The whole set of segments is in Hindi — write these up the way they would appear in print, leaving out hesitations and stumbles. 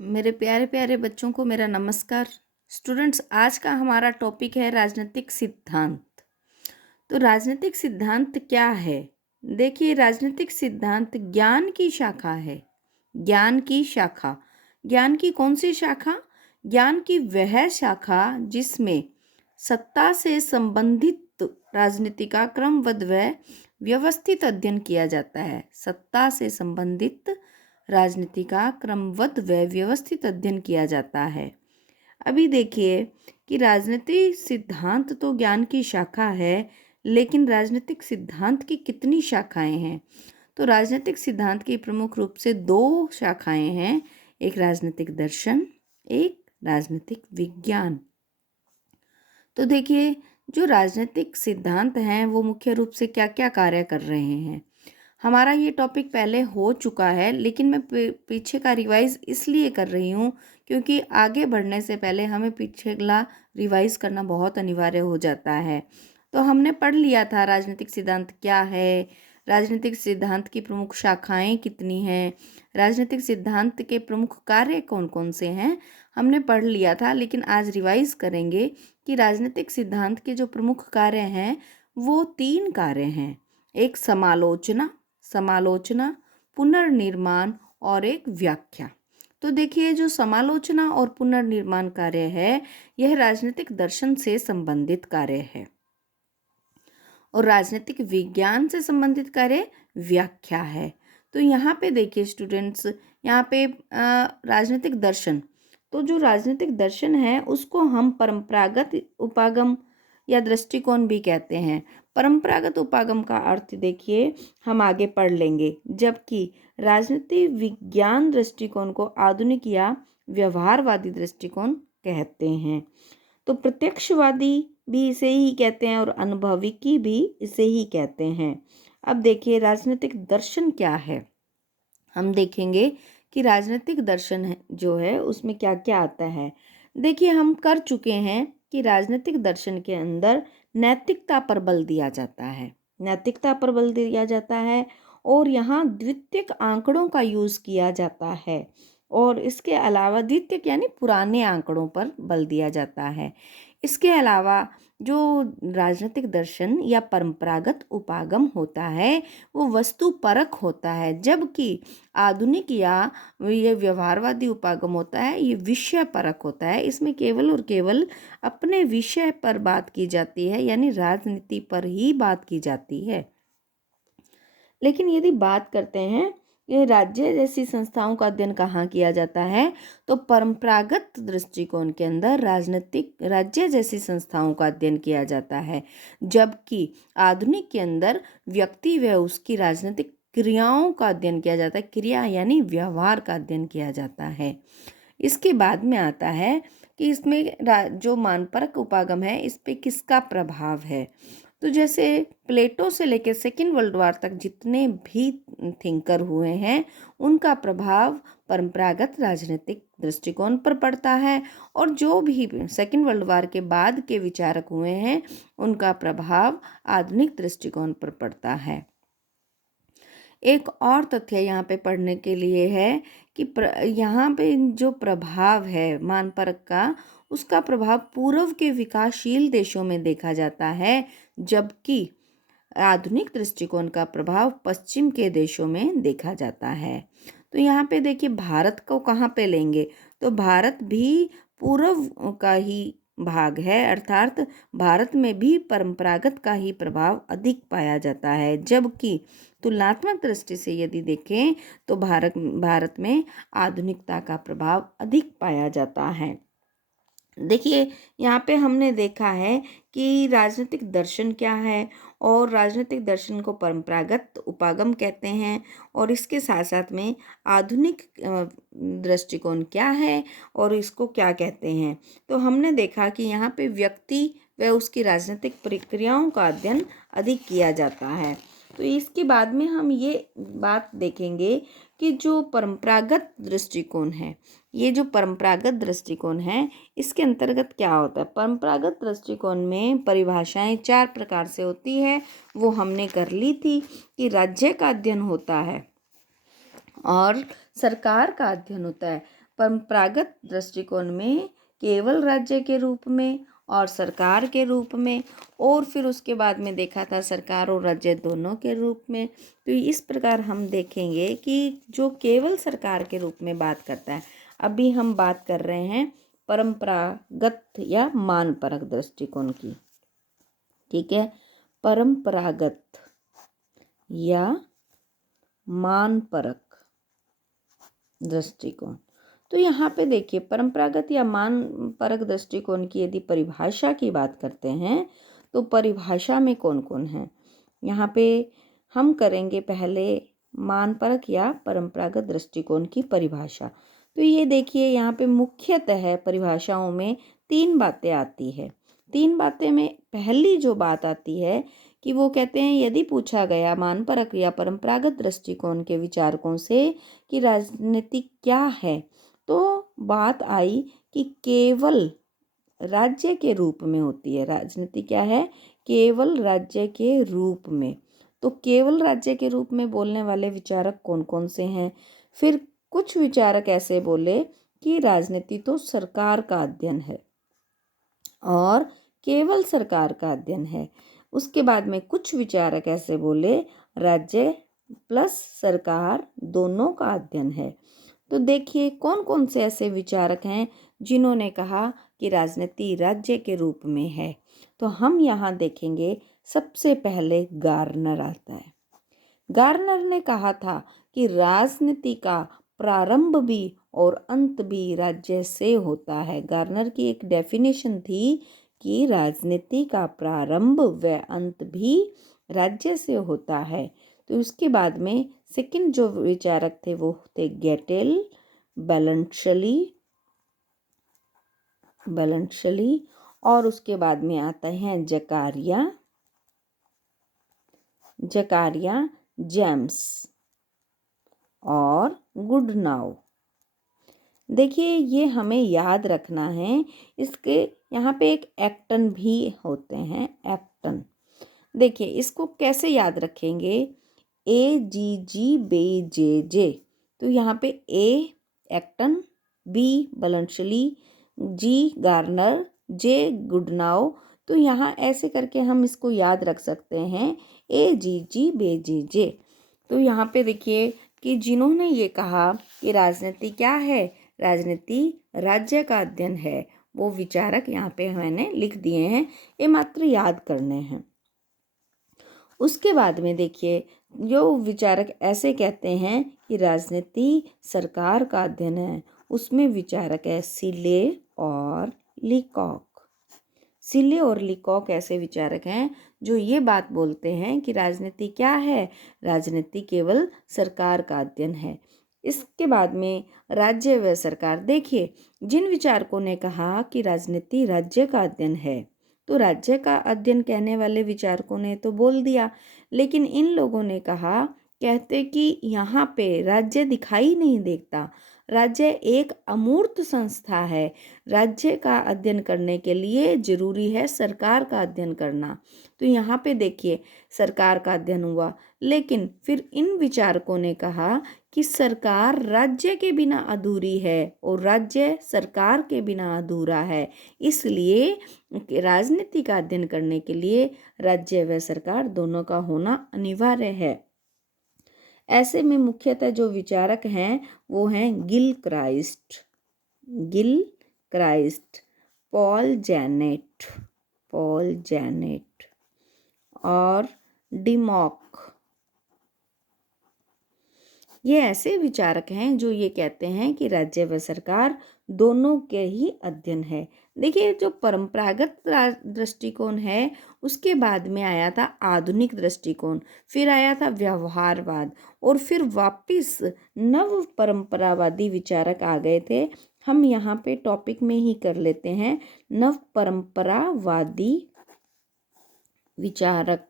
मेरे प्यारे प्यारे बच्चों को मेरा नमस्कार। स्टूडेंट्स, आज का हमारा टॉपिक है राजनीतिक सिद्धांत। तो राजनीतिक सिद्धांत क्या है? देखिए, राजनीतिक सिद्धांत ज्ञान की शाखा है। ज्ञान की शाखा। ज्ञान की कौन सी शाखा? ज्ञान की वह शाखा जिसमें सत्ता से संबंधित राजनीति का क्रमबद्ध व व्यवस्थित अध्ययन किया जाता है। सत्ता से संबंधित राजनीति का क्रमबद्ध व व्यवस्थित अध्ययन किया जाता है। अभी देखिए कि राजनीतिक सिद्धांत तो ज्ञान की शाखा है, लेकिन राजनीतिक सिद्धांत की कितनी शाखाएं हैं? तो राजनीतिक सिद्धांत की प्रमुख रूप से दो शाखाएं हैं, एक राजनीतिक दर्शन, एक राजनीतिक विज्ञान। तो देखिए, जो राजनीतिक सिद्धांत हैं वो मुख्य रूप से क्या क्या कार्य कर रहे हैं। हमारा ये टॉपिक पहले हो चुका है, लेकिन मैं पीछे का रिवाइज इसलिए कर रही हूँ क्योंकि आगे बढ़ने से पहले हमें पिछला रिवाइज करना बहुत अनिवार्य हो जाता है। तो हमने पढ़ लिया था राजनीतिक सिद्धांत क्या है, राजनीतिक सिद्धांत की प्रमुख शाखाएं कितनी हैं, राजनीतिक सिद्धांत के प्रमुख कार्य कौन कौन से हैं, हमने पढ़ लिया था। लेकिन आज रिवाइज करेंगे कि राजनीतिक सिद्धांत के जो प्रमुख कार्य हैं वो 3 कार्य हैं। एक समालोचना, पुनर्निर्माण और एक व्याख्या। तो देखिए, जो समालोचना और पुनर्निर्माण कार्य है यह राजनीतिक दर्शन से संबंधित कार्य है, और राजनीतिक विज्ञान से संबंधित कार्य व्याख्या है। तो यहाँ पे देखिए स्टूडेंट्स, यहाँ पे राजनीतिक दर्शन, तो जो राजनीतिक दर्शन है उसको हम परंपरागत उपागम या दृष्टिकोण भी कहते हैं। परंपरागत उपागम का अर्थ देखिए हम आगे पढ़ लेंगे, जबकि राजनीति विज्ञान दृष्टिकोण को आधुनिक या व्यवहारवादी दृष्टिकोण कहते हैं। तो प्रत्यक्षवादी भी इसे ही कहते हैं और अनुभविकी भी इसे ही कहते हैं। अब देखिए राजनीतिक दर्शन क्या है। हम देखेंगे कि राजनीतिक दर्शन जो है उसमें क्या क्या आता है। देखिए, हम कर चुके हैं कि राजनीतिक दर्शन के अंदर नैतिकता पर बल दिया जाता है। नैतिकता पर बल दिया जाता है और यहाँ द्वितीयक आंकड़ों का यूज़ किया जाता है, और इसके अलावा द्वितीयक यानी पुराने आंकड़ों पर बल दिया जाता है। इसके अलावा जो राजनीतिक दर्शन या परंपरागत उपागम होता है वो वस्तु परक होता है, जबकि आधुनिक या ये व्यवहारवादी उपागम होता है ये विषय परक होता है। इसमें केवल और केवल अपने विषय पर बात की जाती है, यानी राजनीति पर ही बात की जाती है। लेकिन यदि बात करते हैं ये राज्य जैसी संस्थाओं का अध्ययन कहाँ किया जाता है, तो परंपरागत दृष्टिकोण के अंदर राजनीतिक राज्य जैसी संस्थाओं का अध्ययन किया जाता है, जबकि आधुनिक के अंदर व्यक्ति व उसकी राजनीतिक क्रियाओं का अध्ययन किया जाता है। क्रिया यानी व्यवहार का अध्ययन किया जाता है। इसके बाद में आता है कि इसमें जो मानपरक उपागम है इस पे किसका प्रभाव है। तो जैसे प्लेटो से लेकर सेकेंड वर्ल्ड वॉर तक जितने भी थिंकर हुए हैं उनका प्रभाव परंपरागत राजनीतिक दृष्टिकोण पर पड़ता है, और जो भी सेकेंड वर्ल्ड वॉर के बाद के विचारक हुए हैं उनका प्रभाव आधुनिक दृष्टिकोण पर पड़ता है। एक और तथ्य यहाँ पे पढ़ने के लिए है कि यहाँ पे जो प्रभाव है मानपरक का, उसका प्रभाव पूर्व के विकासशील देशों में देखा जाता है, जबकि आधुनिक दृष्टिकोण का प्रभाव पश्चिम के देशों में देखा जाता है। तो यहाँ पे देखिए भारत को कहाँ पे लेंगे, तो भारत भी पूर्व का ही भाग है, अर्थात भारत में भी परंपरागत का ही प्रभाव अधिक पाया जाता है, जबकि तुलनात्मक दृष्टि से यदि देखें तो भारत में आधुनिकता का प्रभाव अधिक पाया जाता है। देखिए, यहाँ पे हमने देखा है कि राजनीतिक दर्शन क्या है, और राजनीतिक दर्शन को परंपरागत उपागम कहते हैं, और इसके साथ साथ में आधुनिक दृष्टिकोण क्या है और इसको क्या कहते हैं। तो हमने देखा कि यहाँ पे व्यक्ति व उसकी राजनीतिक प्रक्रियाओं का अध्ययन अधिक किया जाता है। तो इसके बाद में हम ये बात देखेंगे कि जो परंपरागत दृष्टिकोण है, ये जो परंपरागत दृष्टिकोण है इसके अंतर्गत क्या होता है। परंपरागत दृष्टिकोण में परिभाषाएं 4 प्रकार से होती है, वो हमने कर ली थी कि राज्य का अध्ययन होता है और सरकार का अध्ययन होता है। परंपरागत दृष्टिकोण में केवल राज्य के रूप में और सरकार के रूप में, और फिर उसके बाद में देखा था सरकार और राज्य दोनों के रूप में। तो इस प्रकार हम देखेंगे कि जो केवल सरकार के रूप में बात करता है, अभी हम बात कर रहे हैं परंपरागत या मानपरक दृष्टिकोण की। ठीक है, परंपरागत या मानपरक दृष्टिकोण। तो यहाँ पे देखिए, परंपरागत या मानपरक दृष्टिकोण की यदि परिभाषा की बात करते हैं तो परिभाषा में कौन कौन है, यहाँ पे हम करेंगे पहले मानपरक या परंपरागत दृष्टिकोण की परिभाषा। तो ये देखिए, यहाँ पे मुख्यतः परिभाषाओं में 3 बातें आती है। 3 बातें में पहली जो बात आती है कि वो कहते हैं, यदि पूछा गया मानपरक या परंपरागत दृष्टिकोण के विचारकों से कि राजनीति क्या है, तो बात आई कि केवल राज्य के रूप में होती है। राजनीति क्या है? केवल राज्य के रूप में। तो केवल राज्य के रूप में बोलने वाले विचारक कौन कौन से हैं? फिर कुछ विचारक ऐसे बोले कि राजनीति तो सरकार का अध्ययन है और केवल सरकार का अध्ययन है। उसके बाद में कुछ विचारक ऐसे बोले राज्य प्लस सरकार दोनों का अध्ययन है। तो देखिए कौन कौन से ऐसे विचारक हैं जिन्होंने कहा कि राजनीति राज्य के रूप में है। तो हम यहाँ देखेंगे, सबसे पहले गार्नर आता है। गार्नर ने कहा था कि राजनीति का प्रारंभ भी और अंत भी राज्य से होता है। गार्नर की एक डेफिनेशन थी कि राजनीति का प्रारंभ व अंत भी राज्य से होता है। तो उसके बाद में सेकंड जो विचारक थे वो थे गेटेल, बैलेंशली, और उसके बाद में आता है जकारिया, जेम्स और गुडनाउ। देखिए ये हमें याद रखना है। इसके यहाँ पे एक एक्टन भी होते हैं, एक्टन। देखिए इसको कैसे याद रखेंगे, AGG, तो यहाँ पे A एक्टन, B बैलेंशली, G गार्नर, J गुडनाउ। तो यहाँ ऐसे करके हम इसको याद रख सकते हैं, AGG। तो यहाँ पे देखिए कि जिन्होंने ये कहा कि राजनीति क्या है, राजनीति राज्य का अध्ययन है, वो विचारक यहाँ पे मैंने लिख दिए हैं, ये मात्र याद करने हैं। उसके बाद में देखिए, जो विचारक ऐसे कहते हैं कि राजनीति सरकार का अध्ययन है, उसमें विचारक है सिले और लीकॉक ऐसे विचारक हैं जो ये बात बोलते हैं कि राजनीति क्या है, राजनीति केवल सरकार का अध्ययन है। इसके बाद में राज्य व सरकार। देखिए जिन विचारकों ने कहा कि राजनीति राज्य का अध्ययन है, तो राज्य का अध्ययन कहने वाले विचारकों ने तो बोल दिया, लेकिन इन लोगों ने कहा, कहते कि यहाँ पे राज्य दिखाई नहीं देता, राज्य एक अमूर्त संस्था है, राज्य का अध्ययन करने के लिए जरूरी है सरकार का अध्ययन करना। तो यहाँ पे देखिए सरकार का अध्ययन हुआ, लेकिन फिर इन विचारकों ने कहा कि सरकार राज्य के बिना अधूरी है और राज्य सरकार के बिना अधूरा है, इसलिए राजनीति का अध्ययन करने के लिए राज्य व सरकार दोनों का होना अनिवार्य है। ऐसे में मुख्यतः जो विचारक हैं वो हैं गिल क्राइस्ट, पॉल जेनेट और डिमॉक। ये ऐसे विचारक हैं जो ये कहते हैं कि राज्य व सरकार दोनों के ही अध्ययन है। देखिए जो परंपरागत दृष्टिकोण है, उसके बाद में आया था आधुनिक दृष्टिकोण, फिर आया था व्यवहारवाद, और फिर वापस नव परंपरावादी विचारक आ गए थे। हम यहाँ पे टॉपिक में ही कर लेते हैं, नव परंपरावादी विचारक।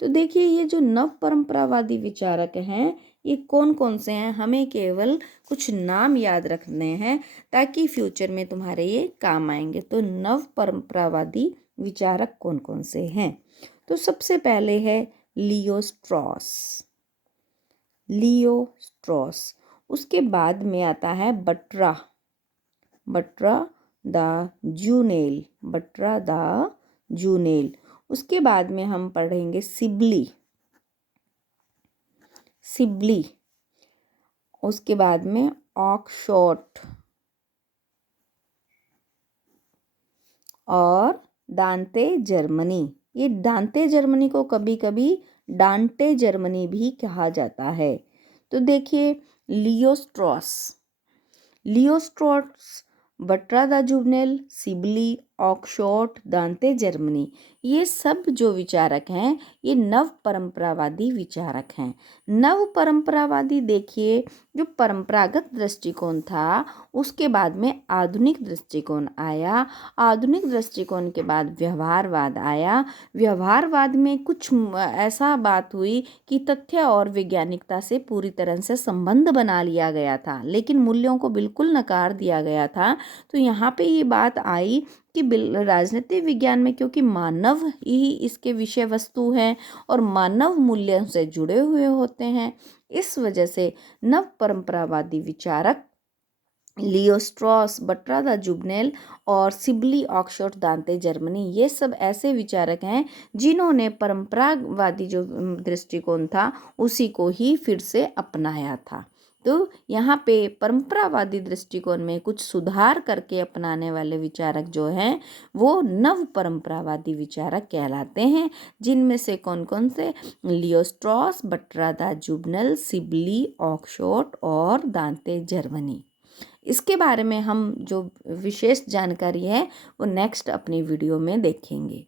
तो देखिए ये जो नव परंपरावादी विचारक हैं, ये कौन कौन से हैं, हमें केवल कुछ नाम याद रखने हैं ताकि फ्यूचर में तुम्हारे ये काम आएंगे। तो नव परंपरावादी विचारक कौन कौन से हैं, तो सबसे पहले है लियो स्ट्रॉस। उसके बाद में आता है बट्रा, बट्रा द जूनेल, बट्रा द जूनेल। उसके बाद में हम पढ़ेंगे सिबली, सिबली। उसके बाद में ऑक्सशॉट और दांते जर्मनी। ये दांते जर्मनी को कभी कभी डांटे जर्मनी भी कहा जाता है। तो देखिए लियोस्ट्रॉस, लियोस्ट्रॉस, बट्रा द जुवनेल, सिबली, ऑक्सशॉट, दांते जर्मनी, ये सब जो विचारक हैं ये नव परंपरावादी विचारक हैं। नव परंपरावादी देखिए जो परंपरागत दृष्टिकोण था उसके बाद में आधुनिक दृष्टिकोण आया, आधुनिक दृष्टिकोण के बाद व्यवहारवाद आया। व्यवहारवाद में कुछ ऐसा बात हुई कि तथ्य और वैज्ञानिकता से पूरी तरह से संबंध बना लिया गया था, लेकिन मूल्यों को बिल्कुल नकार दिया गया था। तो यहाँ पे ये बात आई कि राजनीतिक विज्ञान में क्योंकि मानव ही इसके विषय वस्तु हैं और मानव मूल्यों से जुड़े हुए होते हैं, इस वजह से नव परंपरावादी विचारक लियोस्ट्रॉस, बट्रा द जुवनेल और सिबली, ऑक्सफोर्ड, दांते जर्मनी, ये सब ऐसे विचारक हैं जिन्होंने परंपरावादी जो दृष्टिकोण था उसी को ही फिर से अपनाया था। तो यहाँ पे परंपरावादी दृष्टिकोण में कुछ सुधार करके अपनाने वाले विचारक जो हैं वो नव परंपरावादी विचारक कहलाते हैं, जिनमें से कौन कौन से? लियोस्ट्रॉस, बट्रा द जुवनेल, सिबली, ऑक्सफोर्ड और दांते जर्मनी। इसके बारे में हम जो विशेष जानकारी है वो नेक्स्ट अपनी वीडियो में देखेंगे।